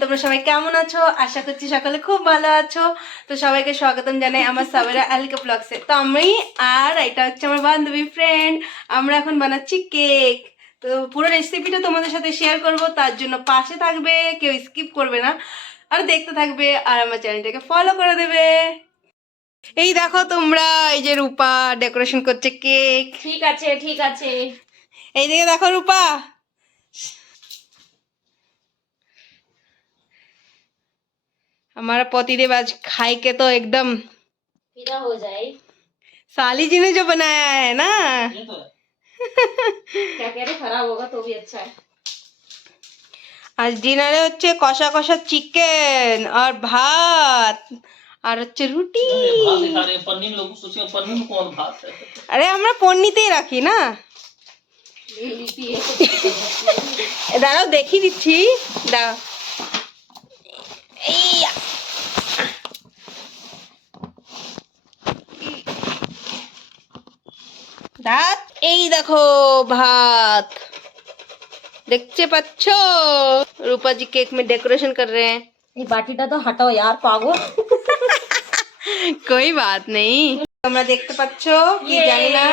তোমরা সবাই কেমন আছো? আশা করছি সকলে খুব ভালো আছো। তো সবাইকে স্বাগতম জানাই আমার সাবেরা আলিকা ব্লগসে। তো আমি আর এটা হচ্ছে আমার বান্ধবী ফ্রেন্ড, আমরা এখন বানাচ্ছি কেক। তো পুরো রেসিপিটা তোমাদের সাথে শেয়ার করব, তার জন্য পাশে থাকবে, কেউ স্কিপ করবে না আর দেখতে থাকবে, আর আমার চ্যানেলটাকে ফলো করে দেবে। এই দেখো তোমরা, এই যে রূপা ডেকোরেশন করছে কেক। ঠিক আছে ঠিক আছে। এই দিকে দেখো রূপা, हमारा पतिदेव आज खाई के तो एकदम फिदा हो जाए। साली जी ने जो बनाया है ना, क्या कह रहे, खराब होगा तो भी अच्छा है। आज डिनरे হচ্ছে কষা কষা চিকেন আর ভাত আর হচ্ছে রুটি। আরে আমরা পন্নিতেই রাখি না, দাঁড়াও দেখিয়ে দিচ্ছি, দাঁড়াও। ভাত, এই দেখো ভাত, देखते पाच्छो रूपा जी केक में डेकोरेशन कर रहे हैं। ये बाटीटा तो हटाओ यार पागल। कोई बात नहीं, তোমরা দেখতে পাচ্ছো কি জানি না,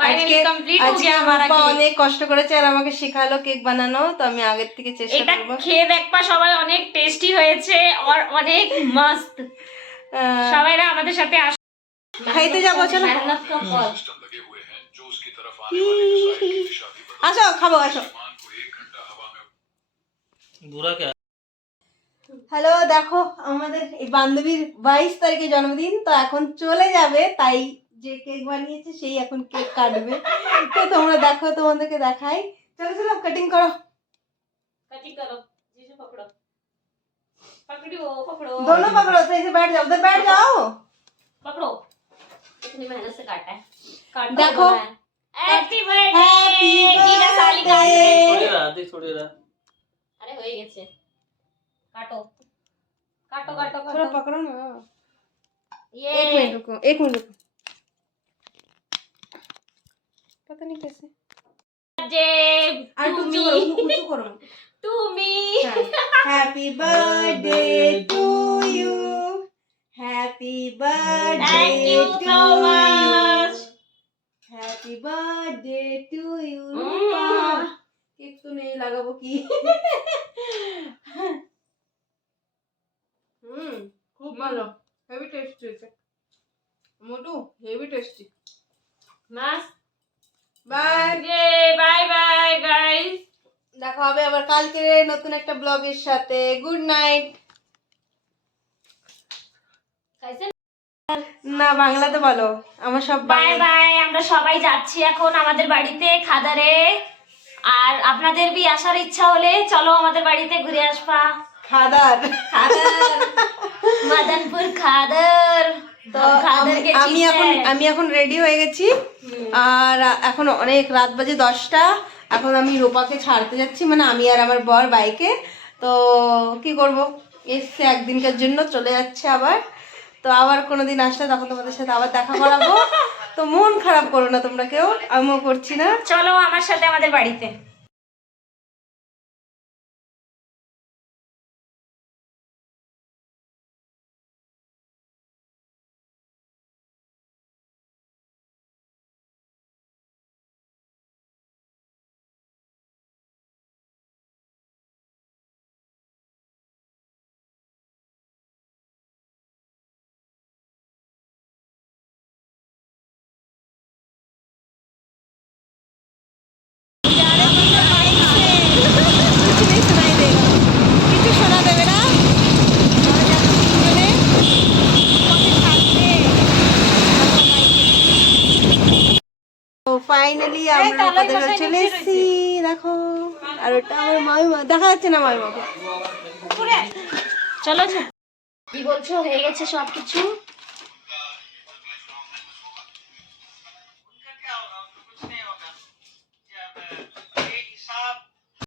ফাইনালি কমপ্লিট हो गया हमारा केक। অনেক কষ্ট করেছে আর আমাকে শেখালো কেক বানানো, তো আমি আগের থেকে চেষ্টা এটা করব। খেয়ে দেখবা সবাই, অনেক টেস্টি হয়েছে আর অনেক মস্ত। সবাইরা আমাদের সাথে খাইতে যাবো, চলো মেহনত का फल। আসো খাবো, আসো। হ্যালো, দেখো আমাদের এই বান্ধবীর 22 তারিখে জন্মদিন, তো এখন চলে যাবে, তাই যে কেক বানিয়েছে সেই এখন কেক কাটবে। তো তোমরা দেখো, তোমাদেরকে দেখাই, চলো চলো কাটিং করো। कटिंग करो जीजू, पकड़ो पकड़ो पकड़ो दोनों पकड़ो, सही से बैठ जाओ, उधर बैठ जाओ। पकड़ो, इतनी मेहनत से काटा है। देखो, हैप्पी बर्थडे जीजा साली काट रहे हैं। छोड़े रहा। अरे हो गए, काटो काटो काटो थोड़ा काटो। पकड़ो ना, ये 1 मिनट रुको, 1 मिनट रुको, पता नहीं कैसे। जे আর टू উঁচু मी করো, উঁচু করো। To me happy birthday to you, happy birthday thank you so much. Happy birthday to you. Cake तो नहीं लगाबो की। খুব ভালো, হেভি টেস্টি হয়েছে মোটু, হেভি টেস্টি। मस्त। বাই, ये बाय बाय गाइस, দেখা হবে আবার কালকে নতুন একটা ব্লগের সাথে। Good night. कैसे না বাংলাতে বলো, আমার সব বাই বাংলা। বাই। আমরা সবাই যাচ্ছি এখন আমাদের বাড়িতে খাদারে, আর আপনাদের বি আসার ইচ্ছা হলে চলো আমাদের বাড়িতে ঘুরে আসবা। খাদার, খাদার মদনপুর খাদার। তো আমি এখন রেডি হয়ে গেছি, আর এখন অনেক রাত বাজে 10টা। এখন আমি রূপাকে ছাড়তে যাচ্ছি, মানে আমি আর আমার বর বাইকে। তো কি করব, এসছে একদিনকার জন্য, চলে যাচ্ছে আবার। তো আবার কোনোদিন আসলে তখন তোমাদের সাথে আবার দেখা করাবো। তো মন খারাপ করো না তোমরা কেউ, আমিও করছি না। চলো আমার সাথে আমাদের বাড়িতে। কিছু শোনা দেবে না, ফাইনালি আমরা ওদের কাছে চলে এসেছি। দেখো, আর ওটা আমার মামিমা, দেখা যাচ্ছে না মামিমাকে। চলো কি বলছো, হয়ে গেছে সবকিছু।